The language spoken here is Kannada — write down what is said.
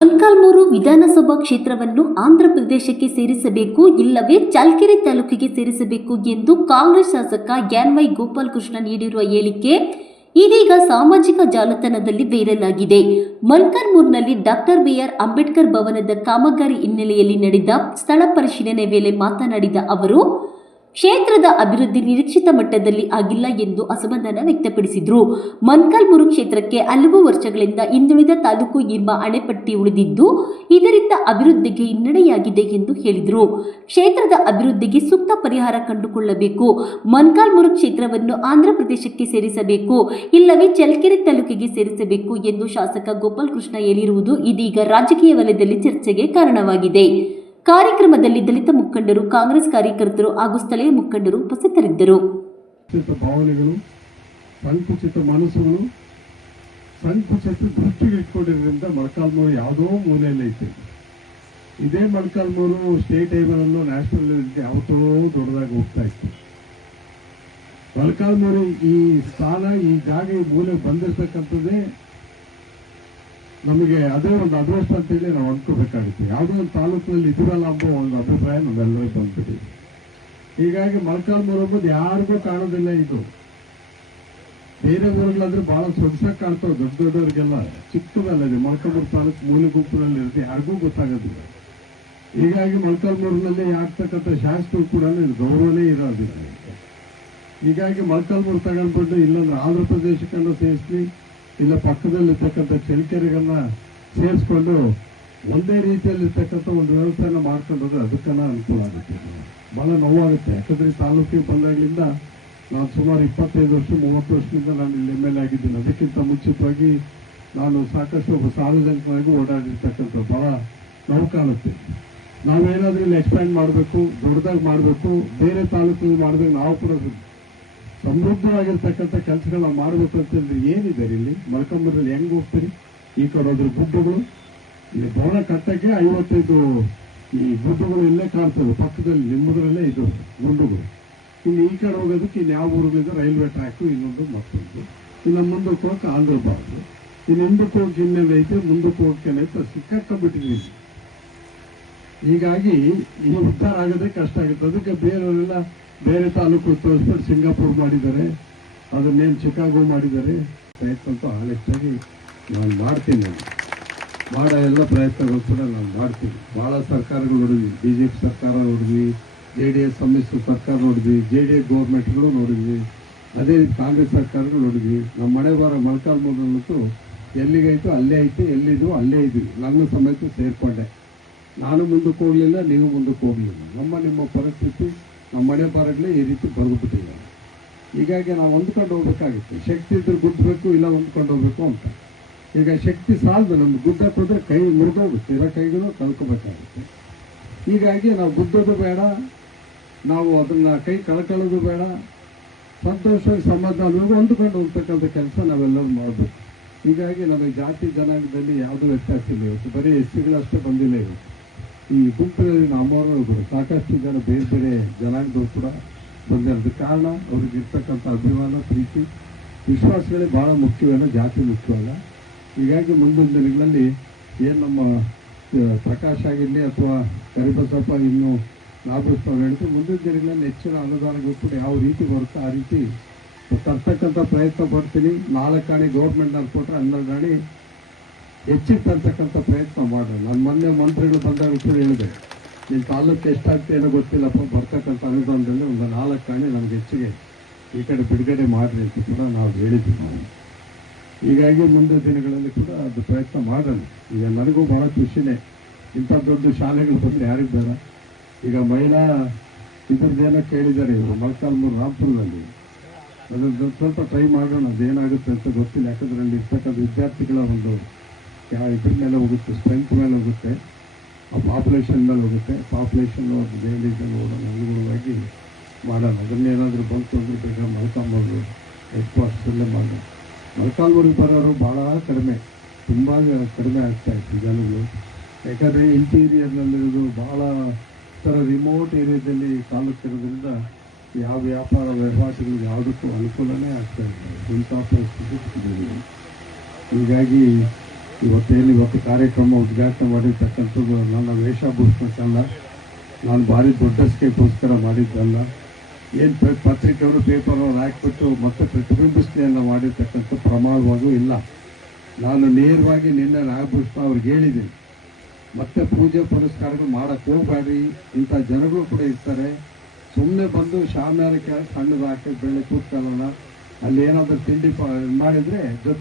ಮೊಳಕಾಲ್ಮೂರು ವಿಧಾನಸಭಾ ಕ್ಷೇತ್ರವನ್ನು ಆಂಧ್ರಪ್ರದೇಶಕ್ಕೆ ಸೇರಿಸಬೇಕು ಇಲ್ಲವೇ ಚಳ್ಳಕೆರೆ ತಾಲೂಕಿಗೆ ಸೇರಿಸಬೇಕು ಎಂದು ಕಾಂಗ್ರೆಸ್ ಶಾಸಕ ಎನ್.ವೈ. ಗೋಪಾಲಕೃಷ್ಣ ನೀಡಿರುವ ಹೇಳಿಕೆ ಇದೀಗ ಸಾಮಾಜಿಕ ಜಾಲತಾಣದಲ್ಲಿ ವೈರಲ್ ಆಗಿದೆ. ಮೊಳಕಾಲ್ಮೂರಿನಲ್ಲಿ ಡಾಕ್ಟರ್ ಬಿ.ಆರ್. ಅಂಬೇಡ್ಕರ್ ಭವನದ ಕಾಮಗಾರಿ ಹಿನ್ನೆಲೆಯಲ್ಲಿ ನಡೆದ ಸ್ಥಳ ಪರಿಶೀಲನೆ ವೇಳೆ ಮಾತನಾಡಿದ ಅವರು, ಕ್ಷೇತ್ರದ ಅಭಿವೃದ್ಧಿ ನಿರೀಕ್ಷಿತ ಮಟ್ಟದಲ್ಲಿ ಆಗಿಲ್ಲ ಎಂದು ಅಸಮಾಧಾನ ವ್ಯಕ್ತಪಡಿಸಿದರು. ಮೊಳಕಾಲ್ಮೂರು ಕ್ಷೇತ್ರಕ್ಕೆ ಹಲವು ವರ್ಷಗಳಿಂದ ಹಿಂದುಳಿದ ತಾಲೂಕು ಎಂಬ ಹಣೆಪಟ್ಟಿ ಉಳಿದಿದ್ದು, ಇದರಿಂದ ಅಭಿವೃದ್ಧಿಗೆ ಹಿನ್ನಡೆಯಾಗಿದೆ ಎಂದು ಹೇಳಿದರು. ಕ್ಷೇತ್ರದ ಅಭಿವೃದ್ಧಿಗೆ ಸೂಕ್ತ ಪರಿಹಾರ ಕಂಡುಕೊಳ್ಳಬೇಕು. ಮೊಳಕಾಲ್ಮೂರು ಕ್ಷೇತ್ರವನ್ನು ಆಂಧ್ರಪ್ರದೇಶಕ್ಕೆ ಸೇರಿಸಬೇಕು ಇಲ್ಲವೇ ಚಳ್ಳಕೆರೆ ತಾಲೂಕಿಗೆ ಸೇರಿಸಬೇಕು ಎಂದು ಶಾಸಕ ಗೋಪಾಲಕೃಷ್ಣ ಹೇಳಿರುವುದು ಇದೀಗ ರಾಜಕೀಯ ವಲಯದಲ್ಲಿ ಚರ್ಚೆಗೆ ಕಾರಣವಾಗಿದೆ. ಕಾರ್ಯಕ್ರಮದಲ್ಲಿ ದಲಿತ ಮುಖಂಡರು, ಕಾಂಗ್ರೆಸ್ ಕಾರ್ಯಕರ್ತರು ಹಾಗೂ ಸ್ಥಳೀಯ ಮುಖಂಡರು ಉಪಸ್ಥಿತರಿದ್ದರು. ಭಾವನೆಗಳು, ಸಂಕುಚಿತ ಮನಸ್ಸುಗಳು, ಸಂಕುಚಿತ ದೃಷ್ಟಿಗೆ ಇಟ್ಕೊಂಡಿರೋದ್ರಿಂದ ಮೊಳಕಾಲ್ಮೂರು ಯಾವುದೋ ಮೂಲೆಯಲ್ಲಿ ಐತೆ. ಇದೇ ಮೊಳಕಾಲ್ಮೂರು ಸ್ಟೇಟ್ ಹೈವೇನಲ್ಲೂ ನ್ಯಾಷನಲ್ ಯಾವತ್ತೋ ದೊಡ್ಡದಾಗಿ ಹೋಗ್ತಾ ಇತ್ತು. ಮೊಳಕಾಲ್ಮೂರು ಈ ಸ್ಥಾನ, ಈ ಜಾಗ, ಈ ಮೂಲೆ ಬಂದಿರತಕ್ಕಂಥದ್ದೇ ನಮಗೆ ಅದೇ ಒಂದು ಅದೃಷ್ಟ ಅಂತೇಳಿ ನಾವು ಅಂದ್ಕೋಬೇಕಾಗುತ್ತೆ. ಯಾವುದೋ ಒಂದು ತಾಲೂಕಿನಲ್ಲಿ ಇದ್ರಲ್ಲ ಅಂಬೋ ಒಂದು ಅಭಿಪ್ರಾಯ ನಮ್ಮೆಲ್ಲರಿಗೂ ಬಂದ್ಬಿಟ್ಟಿದೆ. ಹೀಗಾಗಿ ಮೊಳಕಾಲ್ಮೂರು ಎಂಬುದು ಯಾರಿಗೂ ಕಾಣೋದಿಲ್ಲ. ಇದು ಬೇರೆ ಊರುಗಳಾದ್ರೆ ಬಹಳ ಸೊಗಸಾಗಿ ಕಾಣ್ತಾವೆ, ದೊಡ್ಡ ದೊಡ್ಡವರಿಗೆಲ್ಲ. ಚಿಕ್ಕದಲ್ಲದೆ ಮೊಳಕಾಲ್ಮೂರು ತಾಲೂಕು ಮೂಲೆ ಗುಂಪಿನಲ್ಲಿ ಇರುತ್ತೆ, ಯಾರಿಗೂ ಗೊತ್ತಾಗೋದಿಲ್ಲ. ಹೀಗಾಗಿ ಮೊಳಕಾಲ್ಮೂರಿನಲ್ಲಿ ಆಗ್ತಕ್ಕಂಥ ಶಾಸಕರು ಕೂಡ ಗೌರವನೇ ಇರೋದಿಲ್ಲ. ಹೀಗಾಗಿ ಮೊಳಕಾಲ್ಮೂರು ತಗೊಂಡ್ಬಿಟ್ಟು ಇಲ್ಲಂದ್ರೆ ಆಂಧ್ರ ಪ್ರದೇಶಕ್ಕನ್ನು ಸೇರಿಸ್ಲಿ, ಇಲ್ಲ ಪಕ್ಕದಲ್ಲಿರ್ತಕ್ಕಂಥ ಚಳ್ಳಕೆರೆಗಳನ್ನ ಸೇರಿಸ್ಕೊಂಡು ಒಂದೇ ರೀತಿಯಲ್ಲಿರ್ತಕ್ಕಂಥ ಒಂದು ವ್ಯವಸ್ಥೆನ ಮಾಡ್ಕೊಂಡ್ರೆ ಅದಕ್ಕನ್ನ ಅನುಕೂಲ ಆಗುತ್ತೆ. ಬಹಳ ನೋವಾಗುತ್ತೆ. ಯಾಕಂದ್ರೆ ತಾಲೂಕಿಗೆ ಬಂದಾಗಲಿಂದ ನಾನು ಸುಮಾರು 25 ವರ್ಷ 30 ವರ್ಷದಿಂದ ನಾನು ಇಲ್ಲಿ ಎಮ್ ಎಲ್ ಎ ಆಗಿದ್ದೀನಿ. ಅದಕ್ಕಿಂತ ಮುಂಚಿತವಾಗಿ ನಾನು ಸಾಕಷ್ಟು ಒಬ್ಬ ಸಾರ್ವಜನಿಕರಾಗಿ ಓಡಾಡಿರ್ತಕ್ಕಂಥ ಬಹಳ ನೋವು ಕಾಣುತ್ತೆ. ನಾವೇನಾದ್ರೂ ಇಲ್ಲಿ ಎಕ್ಸ್ಪ್ಯಾಂಡ್ ಮಾಡಬೇಕು, ದೊಡ್ಡದಾಗಿ ಮಾಡಬೇಕು, ಬೇರೆ ತಾಲೂಕು ಮಾಡಿದಾಗ ನಾವು ಕೂಡ ಸಮೃದ್ಧವಾಗಿರ್ತಕ್ಕಂಥ ಕೆಲಸಗಳನ್ನ ಮಾಡಬೇಕು ಅಂತಂದ್ರೆ ಏನಿದೆ ಇಲ್ಲಿ ಮೊಳಕಾಲ್ಮೂರಲ್ಲಿ ಹೆಂಗ್ ಹೋಗ್ತೀರಿ? ಈ ಕಡೆ ಹೋದ್ರೆ ಗುಡ್ಡಗಳು, ಇಲ್ಲಿ ಭವನ ಕಟ್ಟಕ್ಕೆ 55 ಈ ಗುಡ್ಡಗಳು ಇಲ್ಲೇ ಕಾಣ್ತವೆ, ಪಕ್ಕದಲ್ಲಿ ನಿಮ್ಮದ್ರಲ್ಲೇ ಇದು ಗುಂಡುಗಳು. ಇನ್ನು ಈ ಕಡೆ ಹೋಗೋದಕ್ಕೆ ಇನ್ನು ಯಾವ ಊರುಗಳಿದೆ, ರೈಲ್ವೆ ಟ್ರ್ಯಾಕು, ಇನ್ನೊಂದು ಮತ್ತೊಂದು. ಇನ್ನು ಮುಂದಕ್ಕೆ ಹೋಗಕ್ಕೆ ಆಂಧ್ರ ಬಾರ್ಡ್ರು, ಇನ್ನು ಹಿಂದಕ್ಕೆ ಹೋಗಿ ಇನ್ನೇನು ಐತೆ, ಮುಂದಕ್ಕೆ ಹೋಗಕ್ಕೆ ಸಿಕ್ಕಾಕೊಂಡ್ಬಿಟ್ಟಿದ್ವಿ. ಹೀಗಾಗಿ ಈ ಉದ್ಧಾರ ಆಗೋದೇ ಕಷ್ಟ ಆಗುತ್ತೆ. ಅದಕ್ಕೆ ಬೇರೆಯವರೆಲ್ಲ ಬೇರೆ ತಾಲೂಕು ತೋರಿಸ್ಬಿಟ್ಟು ಸಿಂಗಾಪುರ್ ಮಾಡಿದ್ದಾರೆ, ಅದನ್ನೇನು ಚಿಕಾಗೋ ಮಾಡಿದ್ದಾರೆ. ಪ್ರಯತ್ನ ಅಂತೂ ಹಾಲೆಷ್ಟಾಗಿ ನಾನು ಮಾಡ್ತೀನಿ. ಮಾಡೋ ಎಲ್ಲ ಪ್ರಯತ್ನಗಳು ಕೂಡ ನಾನು ಮಾಡ್ತೀನಿ. ಭಾಳ ಸರ್ಕಾರಗಳು ನೋಡಿದ್ವಿ, BJP ಸರ್ಕಾರ ನೋಡಿದ್ವಿ, JDS ಸಮ್ಮಿಶ್ರ ಸರ್ಕಾರ ನೋಡಿದ್ವಿ, JDS ಗೌರ್ಮೆಂಟ್ಗಳು ನೋಡಿದ್ವಿ, ಅದೇ ರೀತಿ ಕಾಂಗ್ರೆಸ್ ಸರ್ಕಾರಗಳು ನೋಡಿದ್ವಿ. ನಮ್ಮ ಮನೆ ಬಾರ ಮೊಳಕಾಲ್ಮೂರಲ್ಲಂತೂ ಎಲ್ಲಿಗೈತು ಅಲ್ಲೇ ಐತೆ, ಎಲ್ಲಿದ್ವು ಅಲ್ಲೇ ಇದ್ವಿ. ನನ್ನ ಸಮೇತ ಸೇರಿಕೊಂಡೆ. ನಾನು ಮುಂದಕ್ಕೆ ಹೋಗಲಿಲ್ಲ, ನೀವು ಮುಂದಕ್ಕೆ ಹೋಗಲಿಲ್ಲ. ನಿಮ್ಮ ಪರಿಸ್ಥಿತಿ, ನಮ್ಮ ಮನೆ ಬಾರಗಳೇ ಈ ರೀತಿ ಬರೆದುಬಿಟ್ಟಿಲ್ಲ. ಹೀಗಾಗಿ ನಾವು ಹೊಂದ್ಕೊಂಡು ಹೋಗ್ಬೇಕಾಗುತ್ತೆ. ಶಕ್ತಿ ಇದ್ರೆ ಗುದ್ದಬೇಕು, ಇಲ್ಲ ಹೊಂದ್ಕೊಂಡು ಹೋಗ್ಬೇಕು ಅಂತ. ಈಗ ಶಕ್ತಿ ಸಾಲದು, ನಮ್ಗೆ ಗುದ್ದಕ್ಕೆ ಹೋದ್ರೆ ಕೈ ಮುರಿದೋಗುತ್ತೆ, ಇರೋ ಕೈಗೂ ಕಳ್ಕೋಬೇಕಾಗುತ್ತೆ. ಹೀಗಾಗಿ ನಾವು ಗುದ್ದೋದು ಬೇಡ, ನಾವು ಅದನ್ನು ಕೈ ಕಳ್ಕೊಳ್ಳೋದು ಬೇಡ. ಸಂತೋಷವಾಗಿ ಸಮಾಧಾನವಾಗಿ ಹೊಂದ್ಕೊಂಡು ಹೋಗ್ತಕ್ಕಂಥ ಕೆಲಸ ನಾವೆಲ್ಲರೂ ಮಾಡಬೇಕು. ಹೀಗಾಗಿ ನಮಗೆ ಜಾತಿ ಜನಾಂಗದಲ್ಲಿ ಯಾವುದೂ ವ್ಯತ್ಯಾಸ ಇಲ್ಲ. ಇವತ್ತು ಬರೀ SCಗಳಷ್ಟೇ ಬಂದಿಲ್ಲ. ಇವತ್ತು ಈ ಗುಂಪಿನಲ್ಲಿ ನಮ್ಮವರು ಸಾಕಷ್ಟು ಜನ ಬೇರೆ ಬೇರೆ ಜನಾಂಗದವರು ಕೂಡ ಬಂದಿರೋದು ಕಾರಣ ಅವ್ರಿಗೆ ಇರ್ತಕ್ಕಂಥ ಅಭಿಮಾನ, ಪ್ರೀತಿ, ವಿಶ್ವಾಸಗಳೇ ಭಾಳ ಮುಖ್ಯವಲ್ಲ, ಜಾತಿ ಮುಖ್ಯವಲ್ಲ. ಹೀಗಾಗಿ ಮುಂದಿನ ದಿನಗಳಲ್ಲಿ ಏನು ನಮ್ಮ ಪ್ರಕಾಶ್ ಆಗಿರಲಿ ಅಥವಾ ಕರಿಬಸಪ್ಪ ಇನ್ನೂ ಲಾಭಿಸ್ತಾವ್ ಹೇಳಿದ್ರು, ಮುಂದಿನ ದಿನಗಳಲ್ಲಿ ಹೆಚ್ಚಿನ ಅನುದಾನಗಳು ಕೂಡ ಯಾವ ರೀತಿ ಬರುತ್ತೋ ಆ ರೀತಿ ತರ್ತಕ್ಕಂಥ ಪ್ರಯತ್ನ ಪಡ್ತೀನಿ. 4 ಅಣಿ ಗೌರ್ಮೆಂಟ್ನಲ್ಲಿ ಕೊಟ್ಟರೆ 12 ಅಣಿ ಹೆಚ್ಚಿಗೆ ತರ್ತಕ್ಕಂಥ ಪ್ರಯತ್ನ ಮಾಡೋಣ. ನಾನು ಮೊನ್ನೆ ಮಂತ್ರಿಗಳು ಬಂದಾಗ ಕೂಡ ಹೇಳಿದೆ, ನಿಮ್ಮ ತಾಲೂಕು ಎಷ್ಟಾಗ್ತದೆ ಏನೋ ಗೊತ್ತಿಲ್ಲಪ್ಪ, ಬರ್ತಕ್ಕಂಥ ಅನುದಾನದಲ್ಲಿ ಒಂದು 4 ಅಣಿ ನಮ್ಗೆ ಹೆಚ್ಚಿಗೆ ಈ ಕಡೆ ಬಿಡುಗಡೆ ಮಾಡಿರಿ ಅಂತ ಕೂಡ ನಾವು ಹೇಳಿದ್ವಿ ನಾವು. ಹೀಗಾಗಿ ಮುಂದೆ ದಿನಗಳಲ್ಲಿ ಕೂಡ ಅದು ಪ್ರಯತ್ನ ಮಾಡೋಣ. ಈಗ ನನಗೂ ಭಾಳ ಖುಷಿನೇ. ಇಂಥ ದೊಡ್ಡ ಶಾಲೆಗಳು ಬಂದರೆ ಯಾರಿಗೆ ಬೇಡ. ಈಗ ಮಹಿಳಾ ಇದ್ರದ್ದೇನೋ ಕೇಳಿದ್ದಾರೆ ಇವರು ಮೊಳಕಾಲ್ಮೂರು ರಾಂಪುರದಲ್ಲಿ. ಅದನ್ನು ಸ್ವಲ್ಪ ಟ್ರೈ ಮಾಡೋಣ, ಅದೇನಾಗುತ್ತೆ ಅಂತ ಗೊತ್ತಿಲ್ಲ. ಯಾಕಂದರೆ ಅಲ್ಲಿ ಇರ್ತಕ್ಕಂಥ ವಿದ್ಯಾರ್ಥಿಗಳ ಒಂದು ಇದ್ರ ಮೇಲೆ ಹೋಗುತ್ತೆ, ಸ್ಟ್ರೆಂತ್ ಮೇಲೆ ಹೋಗುತ್ತೆ, ಆ ಪಾಪ್ಯುಲೇಷನ್ ಮೇಲೆ ಹೋಗುತ್ತೆ. ಪಾಪ್ಯುಲೇಷನ್ ಏನಿದೆ ನೋಡೋಣ, ಅನುಗುಣವಾಗಿ ಮಾಡೋಣ. ಅದನ್ನೇನಾದರೂ ಬಂತು ಅಂದರೆ ಬೇಗ ಮೊಳಕಾಲ್ಮೂರು ಹೆಡ್ಕ್ವಾರ್ಟರ್ಸಲ್ಲೇ ಮಾಡೋಣ. ಮೊಳಕಾಲ್ಮೂರಿಗೆ ಬರೋರು ಭಾಳ ಕಡಿಮೆ, ತುಂಬ ಕಡಿಮೆ ಆಗ್ತಾಯಿತ್ತು ಜನಗಳು. ಯಾಕಂದರೆ ಇಂಟೀರಿಯರ್ನಲ್ಲಿರೋದು ಭಾಳ ಥರ ರಿಮೋಟ್ ಏರಿಯಾದಲ್ಲಿ ತಾಲೂಕು ಇರೋದ್ರಿಂದ ಯಾವ ವ್ಯಾಪಾರ ವ್ಯವಹಾರಗಳು ಯಾವುದಕ್ಕೂ ಅನುಕೂಲನೇ ಆಗ್ತಾಯಿಲ್ಲ. ಇಂಥ ಪರಿಸ್ಥಿತಿ. ಹೀಗಾಗಿ ಇವತ್ತು ಕಾರ್ಯಕ್ರಮ ಉದ್ಘಾಟನೆ ಮಾಡಿರ್ತಕ್ಕಂಥದ್ದು ನನ್ನ ವೇಷಭೂಷಣಕ್ಕಲ್ಲ, ನಾನು ಭಾರಿ ದೊಡ್ಡ ಸ್ಕೇಪ್ಗೋಸ್ಕರ ಮಾಡಿದ್ದಲ್ಲ. ಏನು ಪತ್ರಿಕೆಯವರು ಪೇಪರವ್ರು ಹಾಕ್ಬಿಟ್ಟು ಮತ್ತೆ ಪ್ರತಿಬಿಂಬಿಸ್ನೆಯನ್ನು ಮಾಡಿರ್ತಕ್ಕಂಥ ಪ್ರಮಾಣವಾಗೂ ಇಲ್ಲ. ನಾನು ನೇರವಾಗಿ ನಿನ್ನೆ ನಾಗಭೂಷಣ ಅವ್ರಿಗೆ ಹೇಳಿದ್ದೀನಿ, ಮತ್ತೆ ಪೂಜೆ ಪುರಸ್ಕಾರಗಳು ಮಾಡೋಕ್ಕೆ ಹೋಗಬೇಡ್ರಿ, ಇಂಥ ಜನಗಳು ಕೂಡ ಇರ್ತಾರೆ, ಸುಮ್ಮನೆ ಬಂದು ಶಾಮಿಯಾನ ಕೆಳಗೆ ಸಣ್ಣದು ಹಾಕಿ ಬೆಳೆ ಕೂತ್ಕೊಳ್ಳೋಣ, ಅಲ್ಲಿ ಏನಾದರೂ ತಿಂಡಿ ಮಾಡಿದರೆ ಜೊತೆ